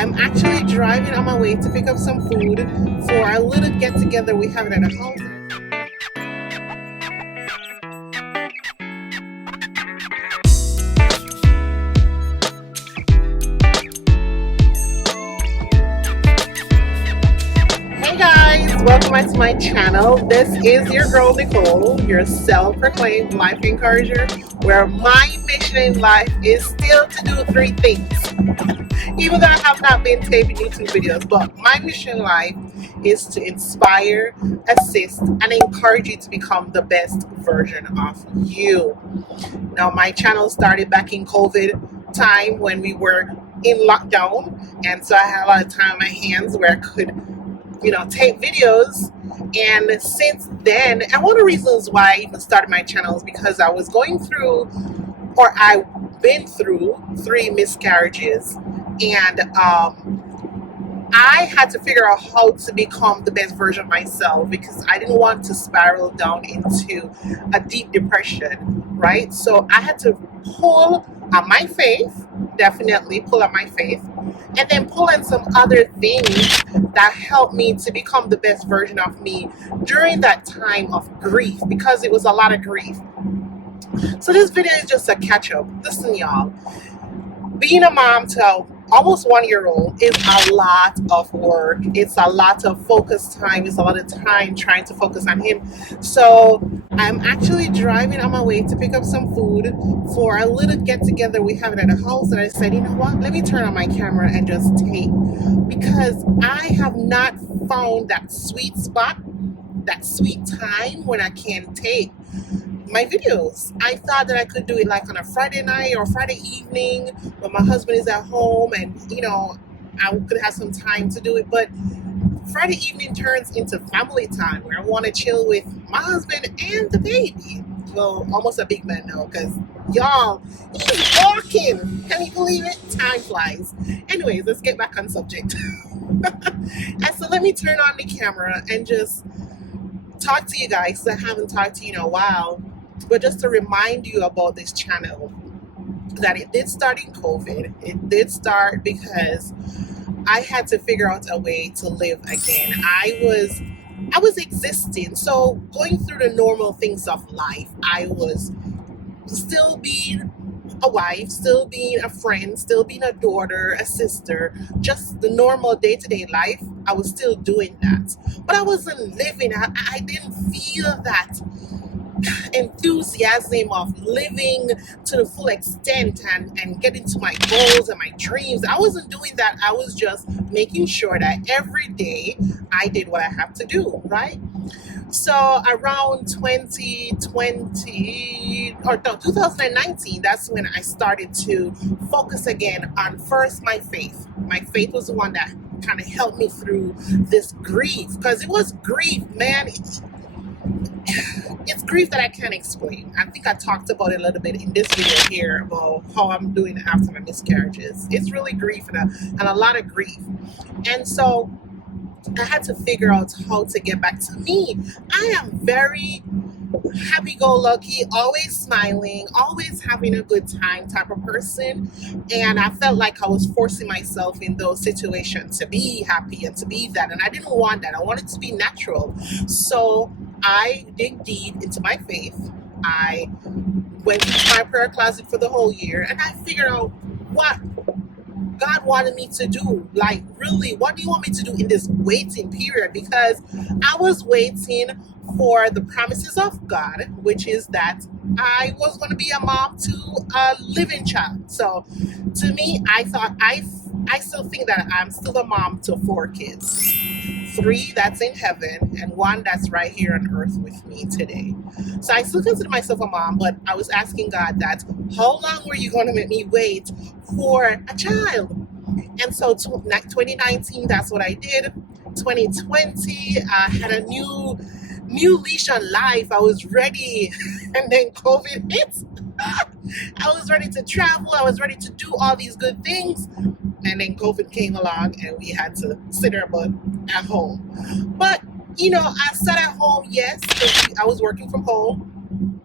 I'm actually driving on my way to pick up some food for a little get together we have at the house. Hey guys, welcome back to my channel. This is your girl Nicole, your self-proclaimed life encourager, where my mission in life is still to do three things. Even though I have not been taping YouTube videos, but my mission in life is to inspire, assist, and encourage you to become the best version of you. Now, my channel started back in COVID time when we were in lockdown, and so I had a lot of time on my hands where I could tape videos. And since then, and one of the reasons why I even started my channel is because I was going through, or I've been through 3 miscarriages, and I had to figure out how to become the best version of myself because I didn't want to spiral down into a deep depression, right? So I had to pull on my faith, definitely pull on my faith, and then pull in some other things that helped me to become the best version of me during that time of grief, because it was a lot of grief. So this video is just a catch up. Listen, y'all, being a mom to almost 1-year-old is a lot of work. It's a lot of focus time. It's a lot of time trying to focus on him. So I'm actually driving on my way to pick up some food for a little get together we have at the house. And I said, you know what? Let me turn on my camera and just tape, because I have not found that sweet spot, that sweet time when I can tape my videos. I thought that I could do it like on a Friday night or Friday evening when my husband is at home, and I could have some time to do it. But Friday evening turns into family time where I want to chill with my husband and the baby. Well, almost a big man now, because y'all, he's walking. Can you believe it? Time flies. Anyways, let's get back on subject. And so let me turn on the camera and just talk to you guys. I haven't talked to you in a while, but just to remind you about this channel, that it did start in COVID. It did start because I had to figure out a way to live again. I was existing, so going through the normal things of life. I was still being a wife, still being a friend, still being a daughter, a sister, just the normal day-to-day life. I was still doing that, but I wasn't living. I didn't feel that enthusiasm of living to the full extent and getting to my goals and my dreams. I wasn't doing that. I was just making sure that every day I did what I have to do, right? So around 2020 or no, 2019, that's when I started to focus again on first my faith. My faith was the one that kind of helped me through this grief, because it was grief, man. It's grief that I can't explain. I think I talked about it a little bit in this video here about how I'm doing after my miscarriages. It's really grief and a lot of grief. And so I had to figure out how to get back to me. I am very happy-go-lucky, always smiling, always having a good time type of person. And I felt like I was forcing myself in those situations to be happy and to be that. And I didn't want that. I wanted to be natural. So I dig deep into my faith. I went into my prayer closet for the whole year, and I figured out what God wanted me to do. Like, really, what do you want me to do in this waiting period? Because I was waiting for the promises of God, which is that I was going to be a mom to a living child. So to me, I thought I still think that I'm still a mom to 4 kids. 3 that's in heaven and 1 that's right here on earth with me today. So I still consider myself a mom, but I was asking God that, how long were you going to make me wait for a child? And so 2019, that's what I did. 2020, I had a new leash on life. I was ready, and then COVID hit. I was ready to travel. I was ready to do all these good things. And then COVID came along and we had to sit our butt at home. But, I sat at home, yes, because I was working from home.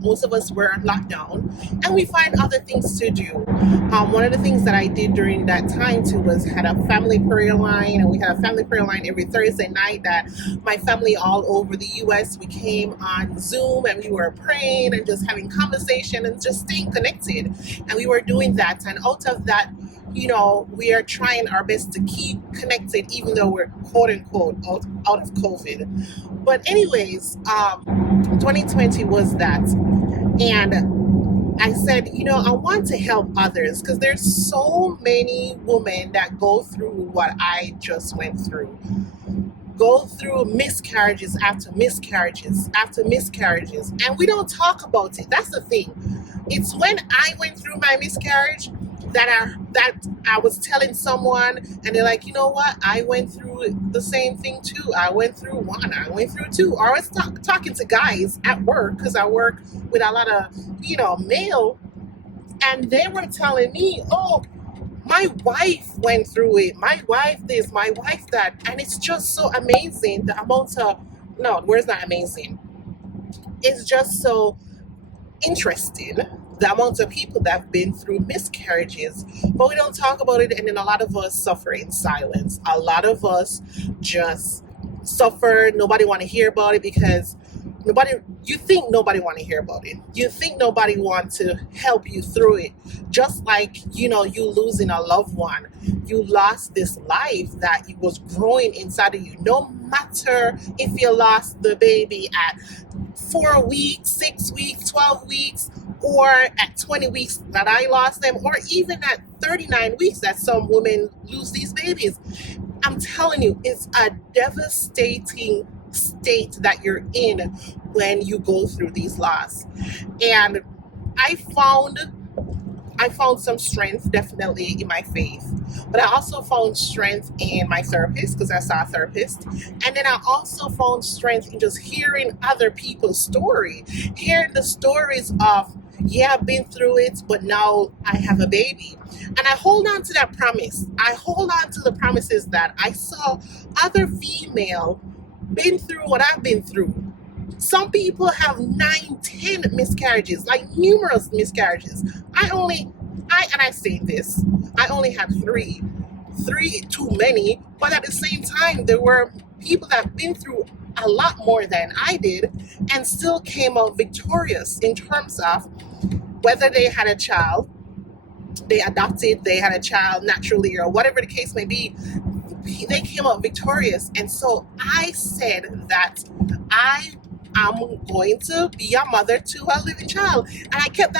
most of us were locked down, and we find other things to do. One of the things that I did during that time too was had a family prayer line, and we had a family prayer line every Thursday night that my family all over the US, we came on Zoom and we were praying and just having conversation and just staying connected. And we were doing that, and out of that, we are trying our best to keep connected, even though we're quote unquote out of COVID. But anyways, 2020 was that. And I said, I want to help others because there's so many women that go through what I just went through. Go through miscarriages after miscarriages after miscarriages. And we don't talk about it. That's the thing. It's when I went through my miscarriage that I was telling someone, and they're like, you know what? I went through the same thing too. I went through one. I went through two. Or I was talking to guys at work because I work with a lot of, male, and they were telling me, oh, my wife went through it. My wife this, my wife that. And it's just so amazing. The amount of, no, where's that amazing? It's just so interesting, the amount of people that have been through miscarriages, but we don't talk about it. And then a lot of us suffer in silence. A lot of us just suffer. Nobody want to hear about it because you think nobody want to hear about it. You think nobody want to help you through it. Just like, you losing a loved one. You lost this life that was growing inside of you. No matter if you lost the baby at 4 weeks, 6 weeks, 12 weeks, or at 20 weeks that I lost them, or even at 39 weeks that some women lose these babies. I'm telling you, it's a devastating state that you're in when you go through these loss. And I found some strength definitely in my faith, but I also found strength in my therapist because I saw a therapist. And then I also found strength in just hearing other people's story, hearing the stories of, yeah, I've been through it, but now I have a baby. And I hold on to that promise. I hold on to the promises that I saw other female been through what I've been through. Some people have 9, 10 miscarriages, like numerous miscarriages. I say this, I only had three too many, but at the same time, there were people that have been through a lot more than I did and still came out victorious in terms of whether they had a child, they adopted, they had a child naturally, or whatever the case may be, they came out victorious. And so I said that I'm going to be a mother to a living child. And I kept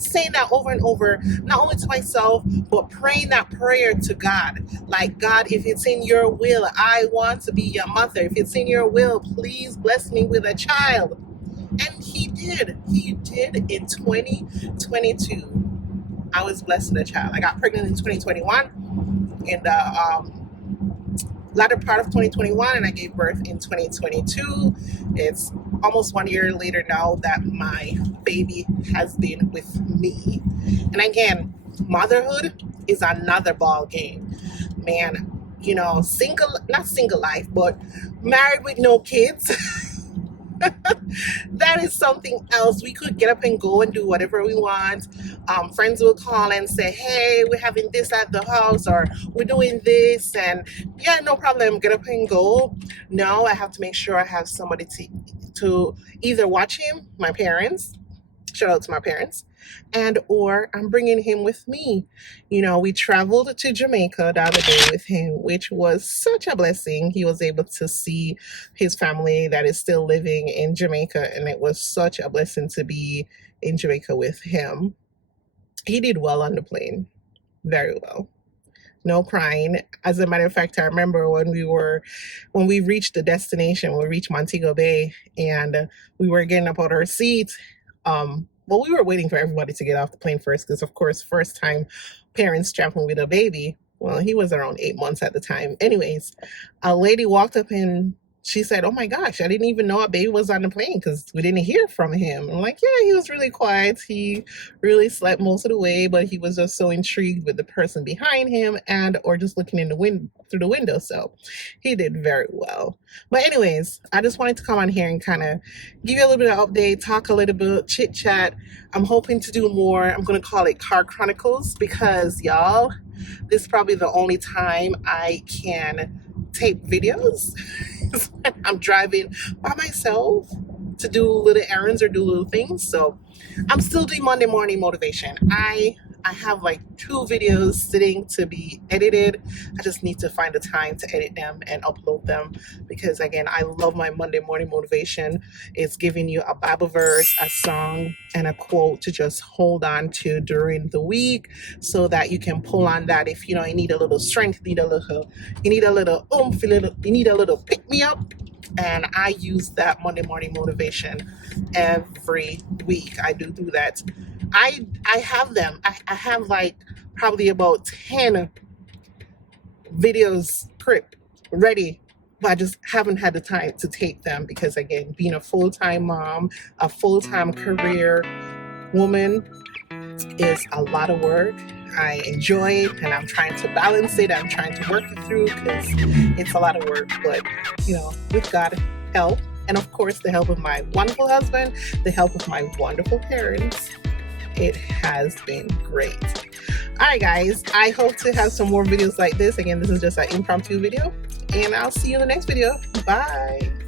saying that over and over, not only to myself, but praying that prayer to God. Like, God, if it's in your will, I want to be a mother. If it's in your will, please bless me with a child. And he did in 2022. I was blessed with a child. I got pregnant in 2021 in the latter part of 2021, and I gave birth in 2022. It's almost 1 year later now that my baby has been with me. And again, motherhood is another ball game, man. Not single life, but married with no kids. That is something else. We could get up and go and do whatever we want. Friends will call and say, hey, we're having this at the house, or we're doing this, and yeah, no problem, get up and go. No, I have to make sure I have somebody to either watch him, my parents, shout out to my parents, and or I'm bringing him with me. We traveled to Jamaica the other day with him, which was such a blessing. He was able to see his family that is still living in Jamaica, and it was such a blessing to be in Jamaica with him. He did well on the plane, very well. No crying. As a matter of fact, I remember when we reached the destination, we reached Montego Bay, and we were getting up out our seats. Well, we were waiting for everybody to get off the plane first, because of course, first time parents traveling with a baby. Well, he was around 8 months at the time. Anyways, a lady walked up she said, "Oh my gosh, I didn't even know our baby was on the plane because we didn't hear from him." I'm like, "Yeah, he was really quiet. He really slept most of the way, but he was just so intrigued with the person behind him and or just looking in the wind through the window." So he did very well. But anyways, I just wanted to come on here and kind of give you a little bit of update, talk a little bit, chit chat. I'm hoping to do more. I'm going to call it Car Chronicles because y'all, this is probably the only time I can tape videos. I'm driving by myself to do little errands or do little things. So I'm still doing Monday morning motivation. I have like 2 videos sitting to be edited. I just need to find the time to edit them and upload them because again, I love my Monday morning motivation. It's giving you a Bible verse, a song, and a quote to just hold on to during the week so that you can pull on that if you know you need a little strength, you need a little oomph, you need a little pick me up. And I use that Monday morning motivation every week. I do that. I have them. I have like probably about 10 videos prepped ready, but I just haven't had the time to tape them because again, being a full-time mom, a full-time career woman is a lot of work. I enjoy it and I'm trying to balance it. I'm trying to work it through because it's a lot of work, but you know, with God's help and of course the help of my wonderful husband, the help of my wonderful parents, it has been great. All right, guys, I hope to have some more videos like this. Again, this is just an impromptu video and I'll see you in the next video. Bye.